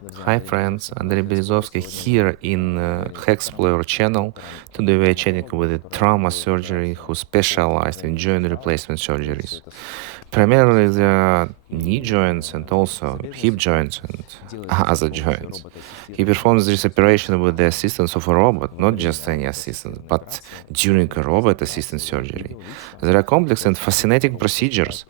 Hi friends, Andrei Berezovsky here in Hexplorer channel. Today we are chatting with a trauma surgery who specialized in joint replacement surgeries. Primarily the knee joints and also hip joints and other joints. He performs this operation with the assistance of a robot, not just any assistant, but during a robot assisted surgery. There are complex and fascinating procedures,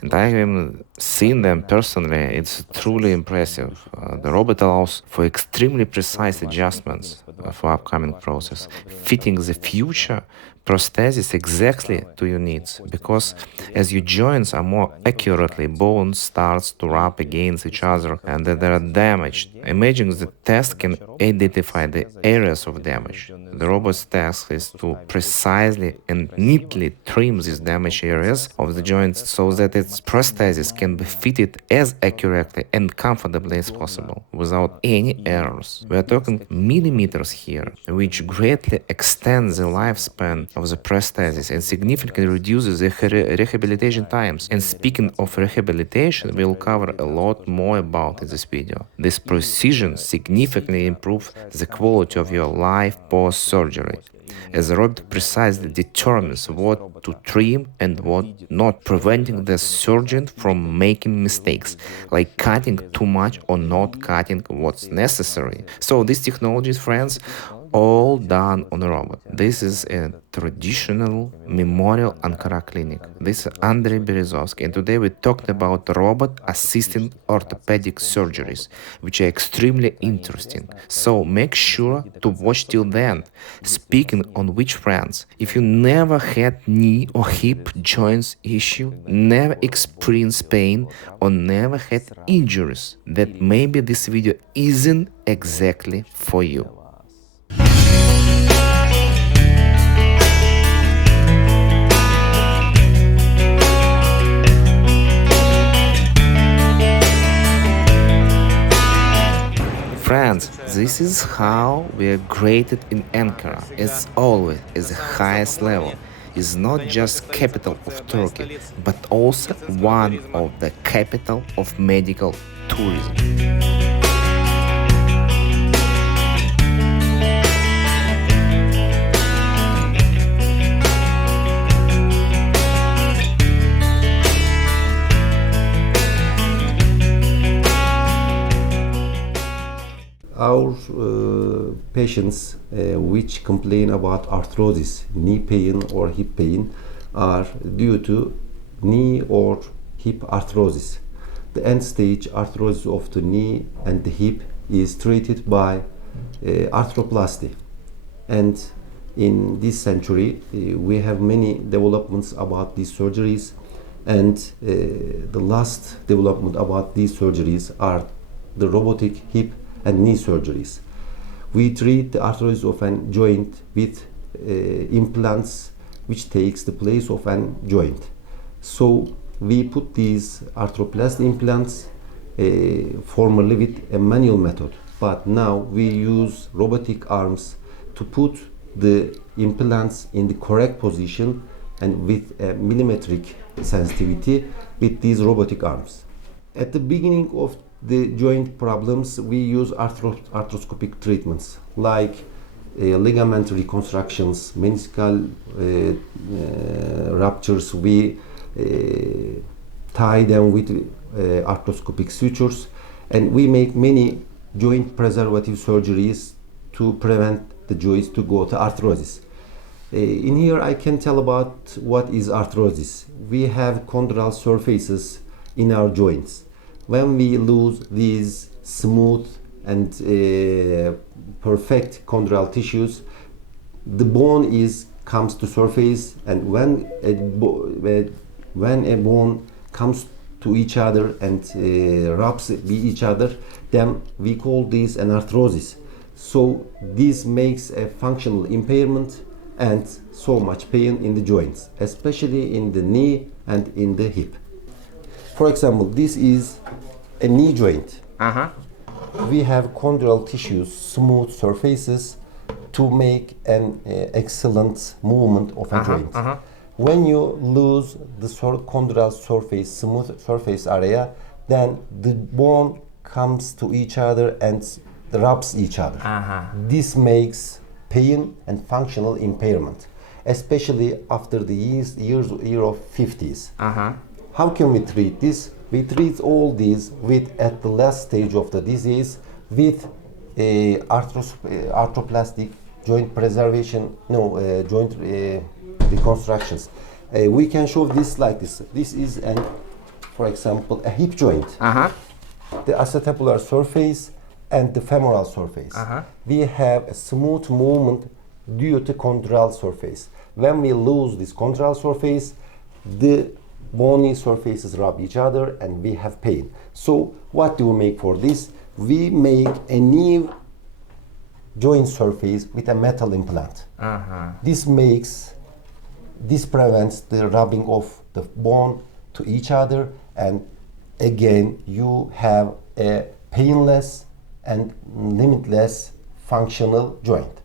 and I have seen them personally. It's truly impressive. The robot allows for extremely precise adjustments for upcoming process, fitting the future prosthesis exactly to your needs, because as your joints are more accurately, bone starts to rub against each other and that they are damaged. Imaging the test can identify the areas of damage. The robot's task is to precisely and neatly trim these damaged areas of the joints so that its prosthesis can be fitted as accurately and comfortably as possible without any errors. We are talking millimeters here, which greatly extends the lifespan of the prosthesis and significantly reduces the rehabilitation times. And speaking of rehabilitation, we'll cover a lot more about in this video. This precision significantly improves the quality of your life post-surgery, as the robot precisely determines what to trim and what not, preventing the surgeon from making mistakes, like cutting too much or not cutting what's necessary. So these technologies, friends, all done on a robot. This is a traditional memorial Ankara clinic. This is Andrei Berezovsky, and today we talked about robot assisting orthopedic surgeries, which are extremely interesting. So make sure to watch till then. Speaking on which, friends, if you never had knee or hip joints issue, never experienced pain, or never had injuries, that maybe this video isn't exactly for you. Friends, this is how we are graded in Ankara. As always, at the highest level. Is not just capital of Turkey, but also one of the capital of medical tourism. Our patients which complain about arthrosis, knee pain or hip pain, are due to knee or hip arthrosis. The end stage arthrosis of the knee and the hip is treated by arthroplasty. And in this century, we have many developments about these surgeries, and the last development about these surgeries are the robotic hip and knee surgeries. We treat the arthrosis of an joint with implants which takes the place of an joint. So we put these arthroplasty implants formerly with a manual method, but now we use robotic arms to put the implants in the correct position and with a millimetric sensitivity with these robotic arms. At the beginning of the joint problems, we use arthroscopic treatments like ligament reconstructions, meniscal ruptures. We tie them with arthroscopic sutures, and we make many joint preservative surgeries to prevent the joints to go to arthrosis. In here I can tell about what is arthrosis. We have chondral surfaces in our joints. When we lose these smooth and perfect chondral tissues, the bone comes to surface, and when a bone comes to each other and rubs with each other, then we call this an arthrosis. So this makes a functional impairment and so much pain in the joints, especially in the knee and in the hip. For example, this is a knee joint. We have chondral tissues, smooth surfaces to make an excellent movement of a joint. When you lose the chondral surface, smooth surface area, then the bone comes to each other and rubs each other. This makes pain and functional impairment, especially after the year of 50s. How can we treat this? We treat all these with, at the last stage of the disease, with arthroplastic joint preservation, joint reconstructions. We can show this like this. This is for example, a hip joint. The acetabular surface and the femoral surface. We have a smooth movement due to chondral surface. When we lose this chondral surface, the bony surfaces rub each other and we have pain. So what do we make for this? We make a new joint surface with a metal implant. This prevents the rubbing of the bone to each other, and again you have a painless and limitless functional joint.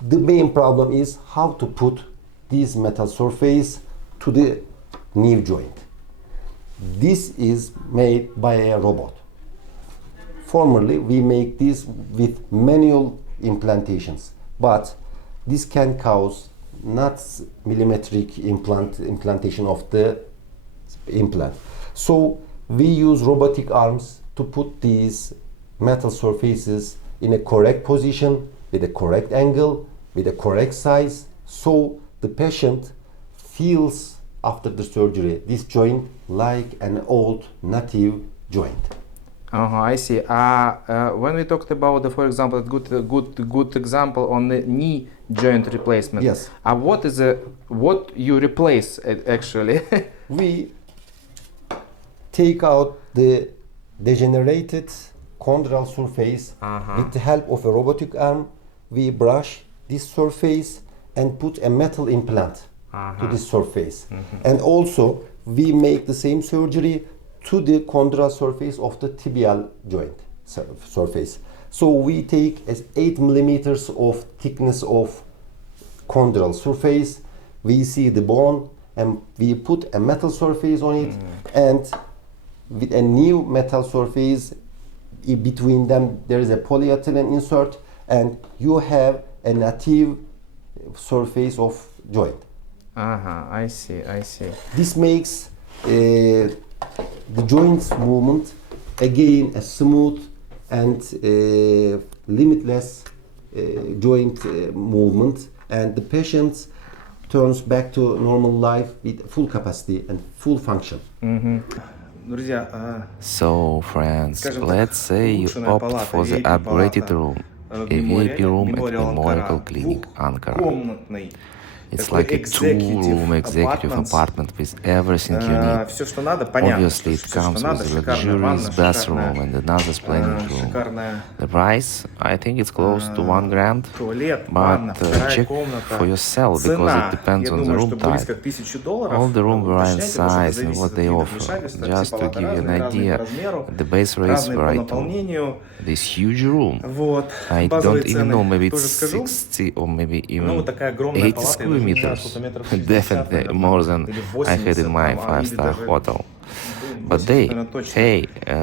The main problem is how to put this metal surface to the new joint. This is made by a robot. Formerly we make this with manual implantations, but this can cause not millimetric implantation of the implant. So we use robotic arms to put these metal surfaces in a correct position, with a correct angle, with a correct size, so the patient feels after the surgery this joint like an old native joint. I see. When we talked about, for example, good example on the knee joint replacement. Yes. What you replace actually? We take out the degenerated chondral surface with the help of a robotic arm. We brush this surface and put a metal implant to this surface. And also we make the same surgery to the chondral surface of the tibial joint surface. So we take as 8 millimeters of thickness of chondral surface. We see the bone and we put a metal surface on it, and with a new metal surface in between them there is a polyethylene insert, and you have a native surface of joint. I see. This makes the joint movement again a smooth and limitless joint movement, and the patient turns back to normal life with full capacity and full function. So, friends, let's say you opt for the upgraded room, a VIP room at Memorial Clinic, Ankara. It's like a two-room executive apartment with everything you need. Obviously, it comes with a luxurious bathroom and another splendid room. The price, I think it's close to $1,000, but check for yourself because it depends on the room type. All the rooms vary in size and what they offer. Just to give you an idea, the base rates vary too. This huge room, I don't even know, maybe it's 60 or maybe even 80 square meters. Definitely more than I had in my 5-star hotel. But hey,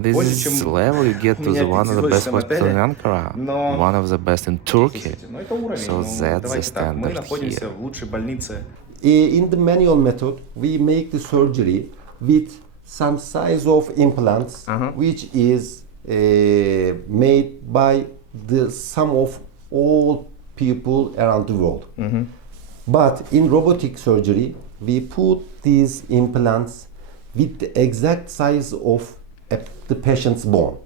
this is the level you get to one of the best hospitals in Ankara, one of the best in Turkey. So that's the standard here. In the manual method, we make the surgery with some size of implants, which is made by the sum of all people around the world. But in robotic surgery, we put these implants with the exact size of the patient's bone.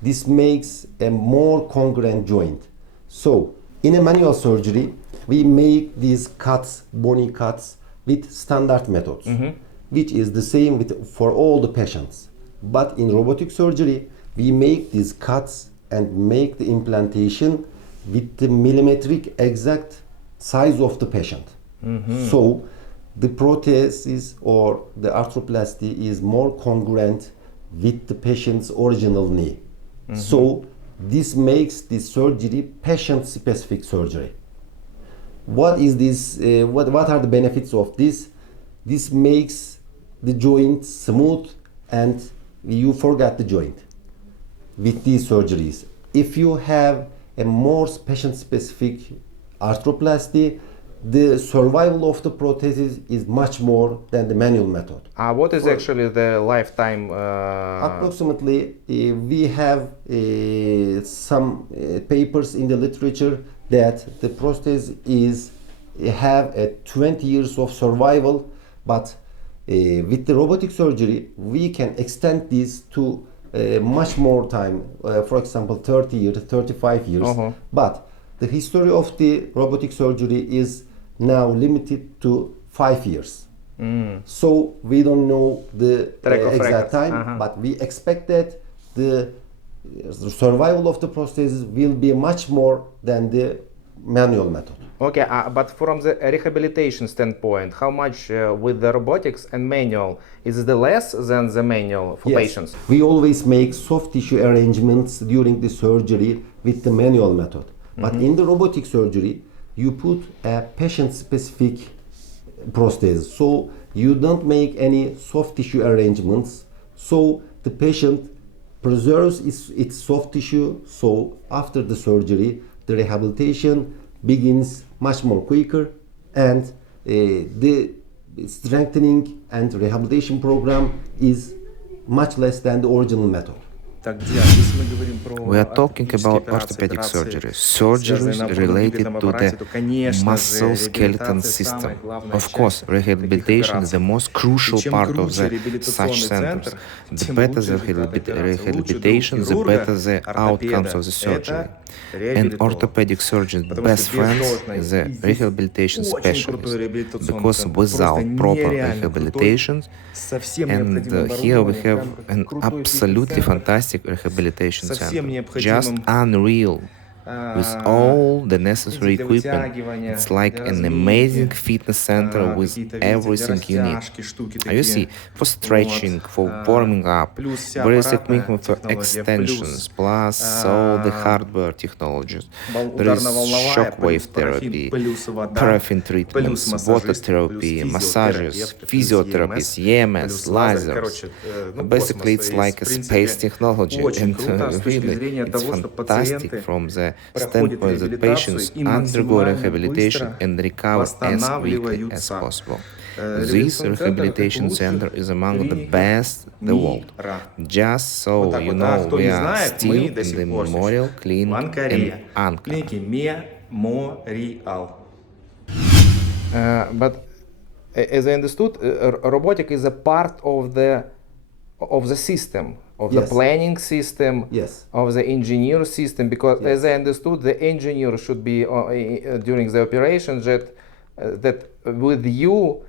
This makes a more congruent joint. So in a manual surgery, we make these cuts, bony cuts, with standard methods, which is the same for all the patients. But in robotic surgery, we make these cuts and make the implantation with the millimetric exact size of the patient. So the prosthesis or the arthroplasty is more congruent with the patient's original knee. So this makes this surgery patient-specific surgery. What is this? What are the benefits of this? This makes the joint smooth and you forget the joint. with these surgeries. If you have a more patient-specific arthroplasty, the survival of the prosthesis is much more than the manual method. What is actually the lifetime? Approximately, we have some papers in the literature that the prosthesis have a 20 years of survival, but with the robotic surgery, we can extend this to much more time, for example, 30 years, 35 years. But the history of the robotic surgery is now limited to 5 years. So we don't know the exact time, but we expect that the survival of the prosthesis will be much more than the manual method. Okay, but from the rehabilitation standpoint, how much with the robotics and manual is the less than the manual for patients? We always make soft tissue arrangements during the surgery with the manual method. But in the robotic surgery, you put a patient-specific prosthesis. So you don't make any soft tissue arrangements. So the patient preserves its soft tissue. So after the surgery, the rehabilitation begins much more quicker, and the strengthening and rehabilitation program is much less than the original method. We are talking about orthopedic surgeries related to the muscle skeleton system. Of course, rehabilitation is the most crucial part of such centers. The better the rehabilitation, the better the outcomes of the surgery. And orthopedic surgeon's best friend is the rehabilitation specialist, because without proper rehabilitation, and here we have an absolutely fantastic rehabilitation center, just unreal, with all the necessary equipment. It's like an amazing fitness center with everything you need. You see, for stretching, for warming up, various equipment for extensions, plus all the hardware technologies. There is shockwave therapy, paraffin treatments, water therapy, massages, physiotherapies, EMS, lasers. Basically, it's like a space technology, and really, it's fantastic from the standpoint that patients undergo rehabilitation and recover as quickly as possible. This rehabilitation center is among the best in the world. Just so you know, we are still in the Memorial Clinic in Ankara. But as I understood, robotic is a part of the system, of the planning system, of the engineer system, because as I understood, the engineer should be during the operation that with you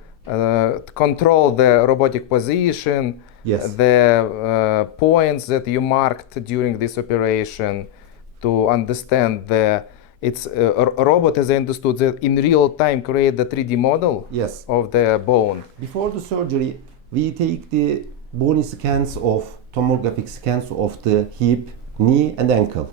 control the robotic position, the points that you marked during this operation, to understand it's a robot, as I understood, that in real time create the 3D model of the bone. Before the surgery, we take the bony scans of tomographic scans of the hip, knee, and ankle.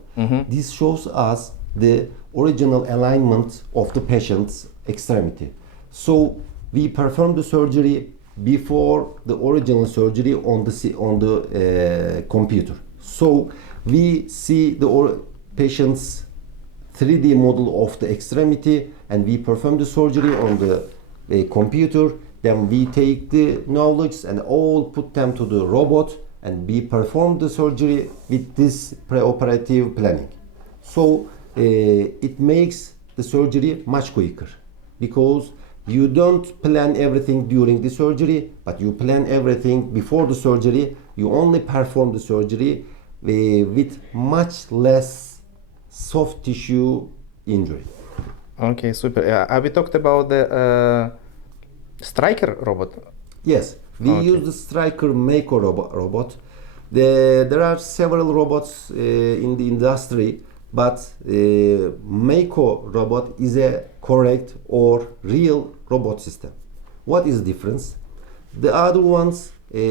This shows us the original alignment of the patient's extremity. So we perform the surgery before the original surgery on the computer. So we see the patient's 3D model of the extremity, and we perform the surgery on the computer. Then we take the knowledge and all put them to the robot, and we perform the surgery with this preoperative planning. So it makes the surgery much quicker, because you don't plan everything during the surgery, but you plan everything before the surgery. You only perform the surgery with much less soft tissue injury. Okay, super. We talked about the Striker robot. Yes, we use the Striker Mako robot. There are several robots in the industry, but Mako robot is a correct or real robot system. What is the difference? The other ones that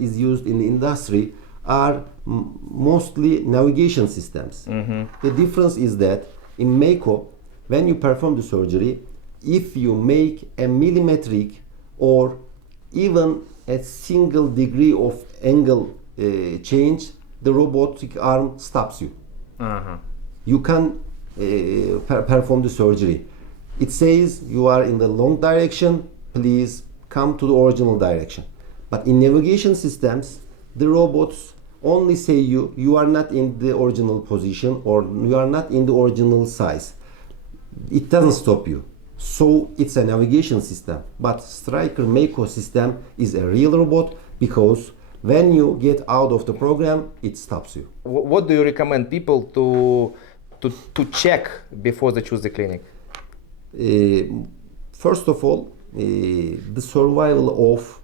is used in the industry are mostly navigation systems. The difference is that in Mako, when you perform the surgery, if you make a millimetric or even a single degree of angle change, the robotic arm stops you. You can perform the surgery. It says you are in the long direction, please come to the original direction. But in navigation systems, the robots only say you are not in the original position or you are not in the original size. It doesn't stop you. So it's a navigation system. But Stryker Mako system is a real robot because when you get out of the program, it stops you. What do you recommend people to check before they choose the clinic? First of all, the survival of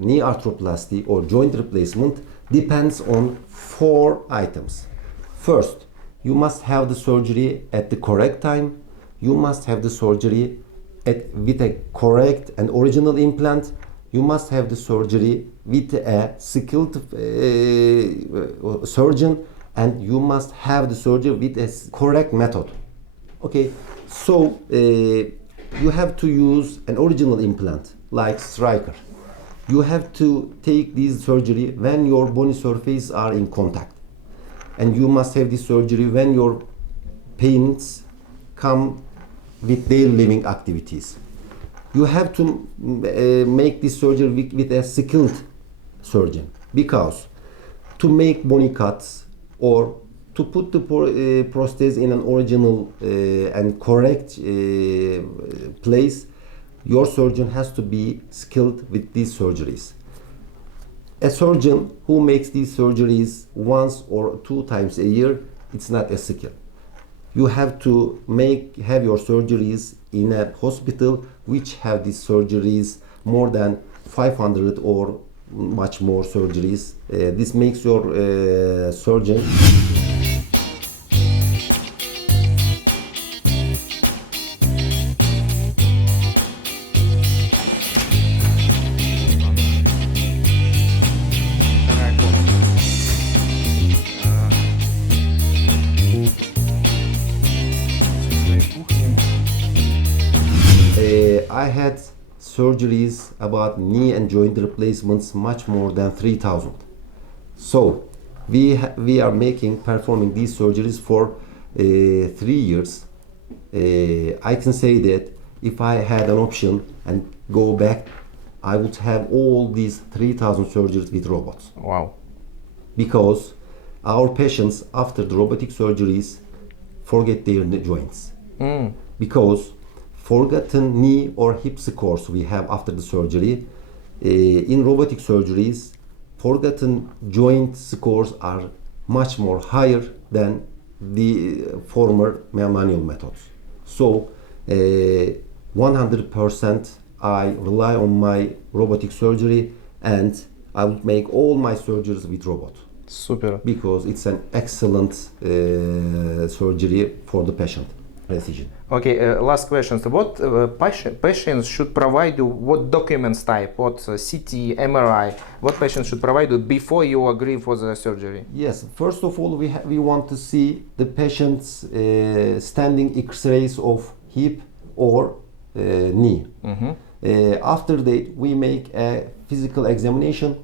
knee arthroplasty or joint replacement depends on 4 items. First, you must have the surgery at the correct time. You must have the surgery with a correct and original implant. You must have the surgery with a skilled surgeon, and you must have the surgery with a correct method. Okay, so you have to use an original implant like Stryker. You have to take this surgery when your bony surfaces are in contact, and you must have this surgery when your pains come with daily living activities. You have to make this surgery with a skilled surgeon, because to make bony cuts or to put the prosthesis in an original and correct place, your surgeon has to be skilled with these surgeries. A surgeon who makes these surgeries once or 2 times a year, it's not a skill. You have to have your surgeries in a hospital which have these surgeries more than 500 or much more surgeries. This makes your surgeon I had surgeries about knee and joint replacements much more than 3,000. So we are performing these surgeries for 3 years. I can say that if I had an option and go back, I would have all these 3,000 surgeries with robots. Wow. Because our patients after the robotic surgeries forget their joints. Because forgotten knee or hip scores we have after the surgery. In robotic surgeries, forgotten joint scores are much more higher than the former manual methods. So 100% I rely on my robotic surgery, and I would make all my surgeries with robot. Super. Because it's an excellent surgery for the patient. Precision. Okay, last question. So what patients should provide you, what documents type, what CT, MRI, what patients should provide you before you agree for the surgery? Yes, first of all, we want to see the patient's standing X-rays of hip or knee. After that, we make a physical examination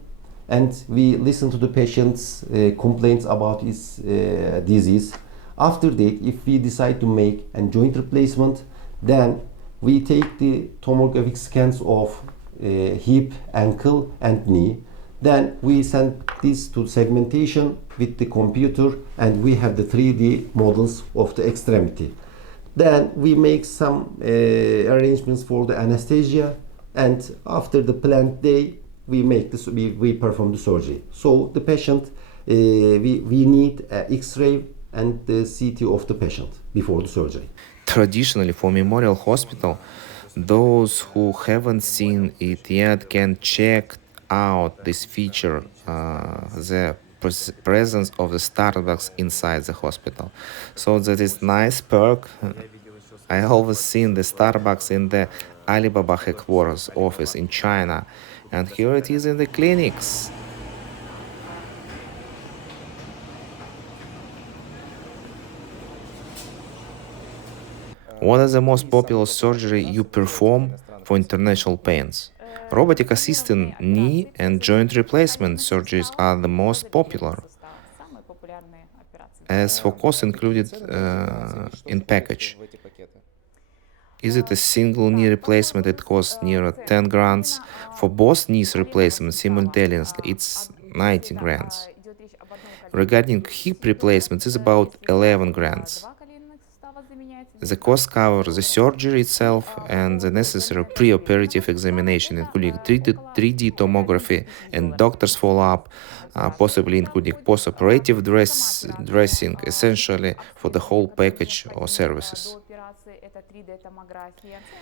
and we listen to the patient's complaints about his disease. After that, if we decide to make a joint replacement, then we take the tomographic scans of hip, ankle and knee. Then we send this to segmentation with the computer, and we have the 3D models of the extremity. Then we make some arrangements for the anesthesia, and after the planned day, we perform the surgery. So the patient, we need an X-ray and the CT of the patient before the surgery. Traditionally, for Memorial Hospital, those who haven't seen it yet can check out this feature, the presence of the Starbucks inside the hospital. So that is nice perk. I always seen the Starbucks in the Alibaba headquarters office in China, and here it is in the clinics. What is the most popular surgery you perform for international pains? Robotic assisted knee and joint replacement surgeries are the most popular, as for costs included in package. Is it a single knee replacement? It costs near 10 grants. For both knees replacement simultaneously, it's 90 grants. Regarding hip replacements, it's about 11 grants. The cost covers the surgery itself and the necessary preoperative examination, including 3D tomography and doctor's follow-up, possibly including postoperative dressing, essentially for the whole package or services.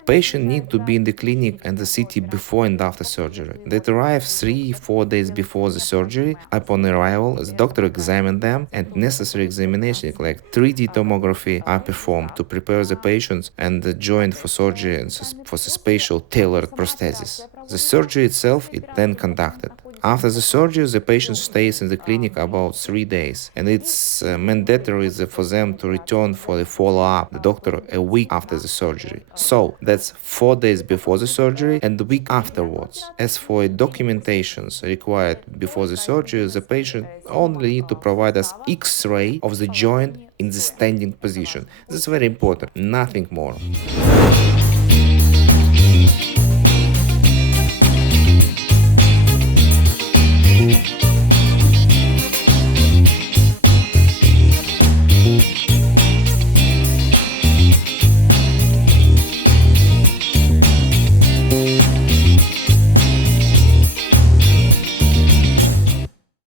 Patient need to be in the clinic and the city before and after surgery. They arrive 3-4 days before the surgery. Upon arrival, the doctor examines them and necessary examinations like 3D tomography are performed to prepare the patients and the joint for surgery and for the special tailored prosthesis. The surgery itself is then conducted. After the surgery, the patient stays in the clinic about 3 days, and it's mandatory for them to return for the follow-up, the doctor, a week after the surgery. So that's 4 days before the surgery and a week afterwards. As for documentations required before the surgery, the patient only need to provide us X-ray of the joint in the standing position. This is very important, nothing more.